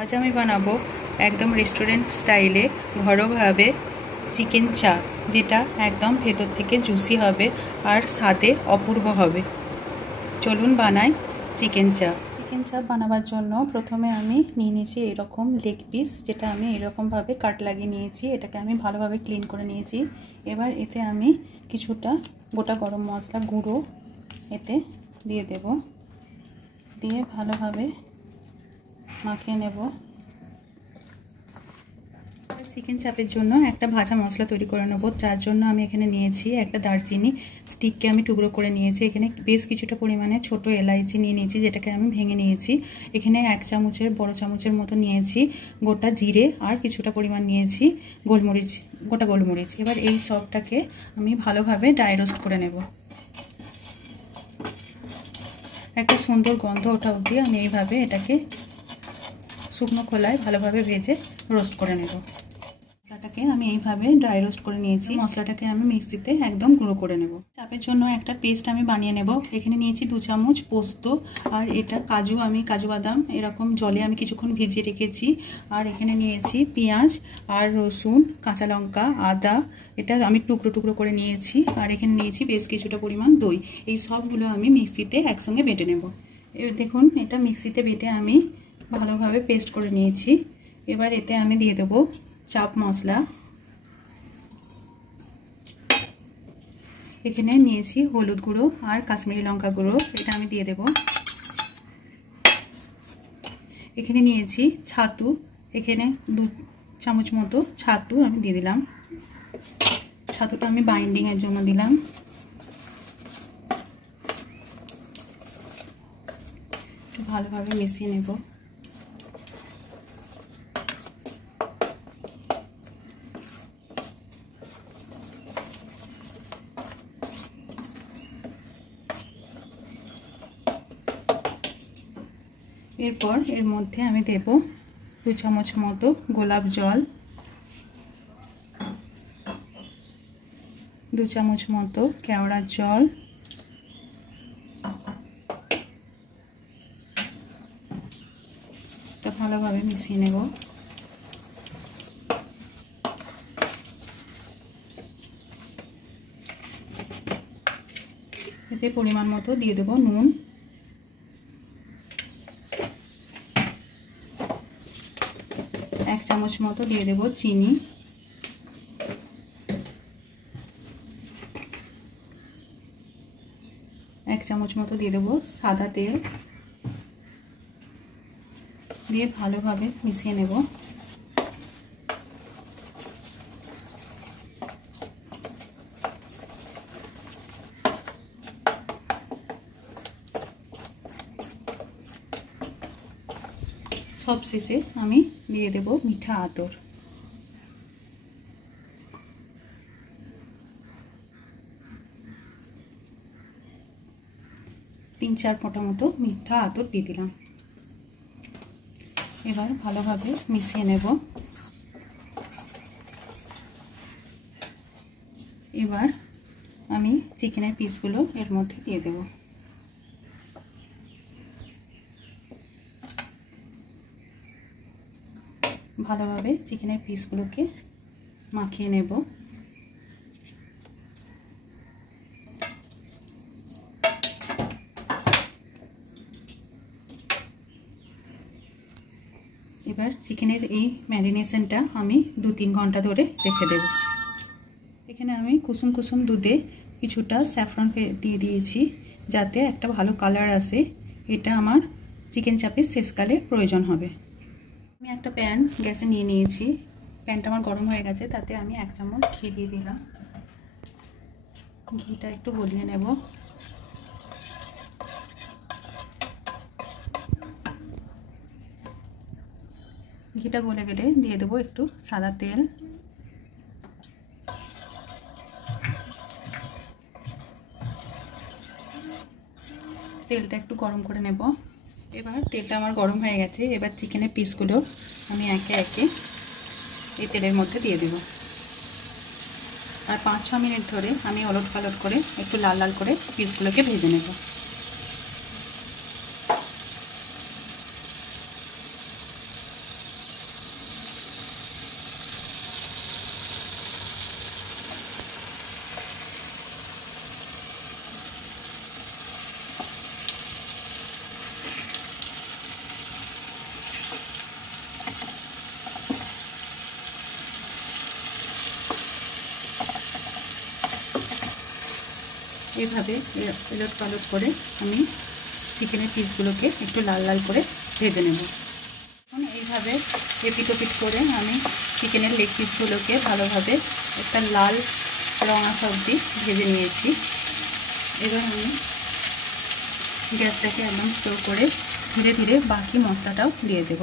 আজ আমি বানাবো একদম রেস্টুরেন্ট স্টাইলে ঘরোয়াভাবে চিকেন চাপ, যেটা একদম ভেতর থেকে জুসি হবে আর স্বাদে অপূর্ব হবে। চলুন বানাই চিকেন চাপ। চিকেন চাপ বানাবার জন্য প্রথমে আমি নিয়ে নিয়েছি এরকম লেগ পিস, যেটা আমি এরকমভাবে কাট লাগিয়ে নিয়েছি। এটাকে আমি ভালোভাবে ক্লিন করে নিয়েছি। এবার এতে আমি কিছুটা গোটা গরম মশলা গুঁড়ো এতে দিয়ে দেব, দিয়ে ভালোভাবে মাখিয়ে নেব। চিকেন চাপের জন্য একটা ভাজা মশলা তৈরি করে নেব। তার জন্য আমি এখানে নিয়েছি একটা দারচিনি স্টিককে আমি টুকরো করে নিয়েছি। এখানে বেশ কিছুটা পরিমাণে ছোট এলাইচি নিয়ে নিয়েছি, যেটাকে আমি ভেঙে নিয়েছি। এখানে 1 চামচের বড় চামচের মতো নিয়েছি গোটা জিরে, আর কিছুটা পরিমাণ নিয়েছি গোলমরিচ, গোটা গোলমরিচ। এবার এই সবটাকে আমি ভালোভাবে ড্রাই রোস্ট করে নেব। একটা সুন্দর গন্ধ ওঠা অবধি আমি এইভাবে এটাকে শুকনো খোলায় ভালোভাবে ভেজে রোস্ট করে নেব। মশলাটাকে আমি এইভাবে ড্রাই রোস্ট করে নিয়েছি। মশলাটাকে আমি মিক্সিতে একদম গুঁড়ো করে নেব। চাপের জন্য একটা পেস্ট আমি বানিয়ে নেব। এখানে নিয়েছি 2 চামচ পোস্ত, আর এটা কাজু বাদাম এরকম জলে আমি কিছুক্ষণ ভিজিয়ে রেখেছি। আর এখানে নিয়েছি পেঁয়াজ আর রসুন, কাঁচা লঙ্কা, আদা, এটা আমি টুকরো টুকরো করে নিয়েছি। আর এখানে নিয়েছি বেশ কিছুটা পরিমাণ দই। এই সবগুলো আমি মিক্সিতে একসঙ্গে বেটে নেব। এবার দেখুন, এটা মিক্সিতে বেটে আমি ভালোভাবে পেস্ট করে নিয়েছি। এবার এতে আমি দিয়ে দেবো চাপ মশলা। এখানে নিয়েছি হলুদ গুঁড়ো আর কাশ্মীরি লঙ্কা গুঁড়ো, এটা আমি দিয়ে দেব। এখানে নিয়েছি ছাতু, এখানে 2 চামচ মতো ছাতু আমি দিয়ে দিলাম। ছাতুটা আমি বাইন্ডিং এর জন্য দিলাম। একটু ভালোভাবে মিশিয়ে নেব। এরপর এর মধ্যে আমি দেব 2 চামচ মতো গোলাপ জল, 2 চামচ মতো কেওড়ার জল, এটা ভালোভাবে মিশিয়ে নেব। এতে পরিমাণ মতো দিয়ে দেব নুন, 1 চামচ মতো দিয়ে দেব চিনি, 1 চামচ মতো দিয়ে দেব সাদা তেল, দিয়ে ভালোভাবে মিশিয়ে নেব। সব শেষে আমি দিয়ে দেব মিঠা আতর। 3-4 ফোঁটা মতো মিঠা আতর দিয়ে দিলাম। এবার ভালোভাবে মিশিয়ে নেব। এবার আমি চিকেনের পিসগুলো এর মধ্যে দিয়ে দেব। ভালোভাবে চিকেনের পিসগুলোকে মাখিয়ে নেব। এবার চিকেনের এই ম্যারিনেশনটা আমি 2-3 ঘন্টা ধরে রেখে দেব। এখানে আমি কুসুম কুসুম দুধে কিছুটা স্যাফরন দিয়ে দিয়েছি, যাতে একটা ভালো কালার আসে। এটা আমার চিকেন চাপের শেষকালে প্রয়োজন হবে। আমি একটা প্যান গ্যাসে নিয়ে নিয়েছি। প্যানটা আমার গরম হয়ে গেছে, তাতে আমি 1 চামচ ঘি দিয়ে দিলাম। ঘিটা একটু গলিয়ে নেব। ঘিটা গলে গেলে দিয়ে দেবো একটু সাদা তেল। তেলটা একটু গরম করে নেব। এবার তেলটা আমার গরম হয়ে গেছে। এবার চিকেনের পিসগুলো আমি একে একে এই তেলের মধ্যে দিয়ে দেব। আর 5-6 মিনিট ধরে আমি ওলট পালট করে একটু লাল লাল করে পিসগুলোকে ভেজে নেব। এইভাবে এলট পালট করে আমি চিকেনের পিসগুলোকে একটু লাল লাল করে ভেজে নেব। এখন এইভাবে এপিট ওপিট করে আমি চিকেনের লেগ পিসগুলোকে ভালোভাবে একটা লাল রং আসা অবধি ভেজে নিয়েছি। এবার আমি গ্যাসটাকে একদম স্লো করে ধীরে ধীরে বাকি মশলাটাও দিয়ে দেব।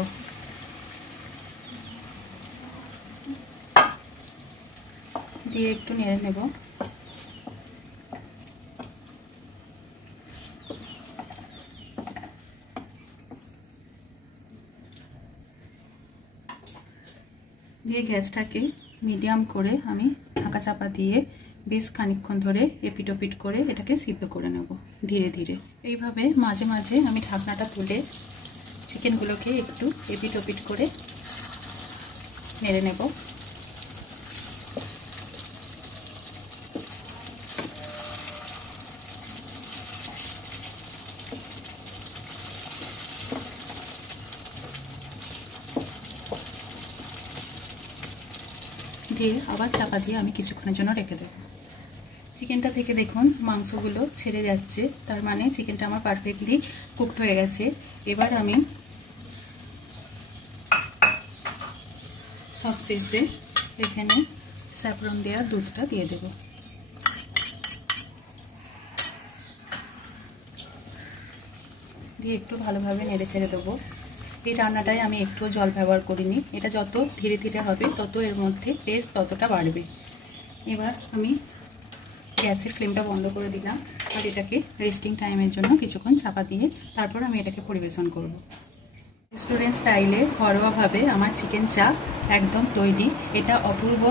দিয়ে একটু নেড়ে নেব। দিয়ে গ্যাসটাকে মিডিয়াম করে আমি ঢাকা চাপা দিয়ে বেশ খানিকক্ষণ ধরে এপিট ওপিট করে এটাকে সিদ্ধ করে নেব ধীরে ধীরে। এইভাবে মাঝে মাঝে আমি ঢাকনাটা তুলে চিকেনগুলোকে একটু এপিট ওপিট করে নেড়ে নেব। দিয়ে আবার চাপা দিয়ে আমি কিছুক্ষণের জন্য রেখে দেব। চিকেনটা থেকে দেখুন মাংসগুলো ছেড়ে যাচ্ছে, তার মানে চিকেনটা আমার পারফেক্টলি কুকড হয়ে গেছে। এবার আমি সবশেষে এখানে স্যাফরন দেওয়া দুধটা দিয়ে দেব। দিয়ে একটু ভালোভাবে নেড়ে ছেড়ে দেবো। এই রান্নাটায় আমি একটু জল ব্যবহার করিনি, এটা যত ধীরে ধীরে হবে তত এর মধ্যে টেস্ট ততটা বাড়বে। এবার আমি গ্যাসের ফ্লেমটা বন্ধ করে দিলাম আর এটাকে রেস্টিং টাইমের জন্য কিছুক্ষণ চাপা দিয়ে তারপর আমি এটাকে পরিবেশন করব। রেস্টুরেন্ট স্টাইলে ঘরোয়াভাবে আমার চিকেন চাপ একদম তৈরি। এটা অপূর্ব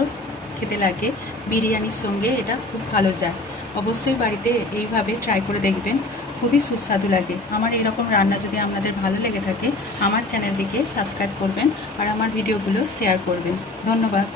খেতে লাগে, বিরিয়ানির সঙ্গে এটা খুব ভালো যায়। অবশ্যই বাড়িতে এইভাবে ট্রাই করে দেখবেন, খুবই সুস্বাদু লাগে। আমার এরকম রান্না যদি আপনাদের ভালো লেগে থাকে আমার চ্যানেলটিকে সাবস্ক্রাইব করবেন আর আমার ভিডিওগুলো শেয়ার করবেন। ধন্যবাদ।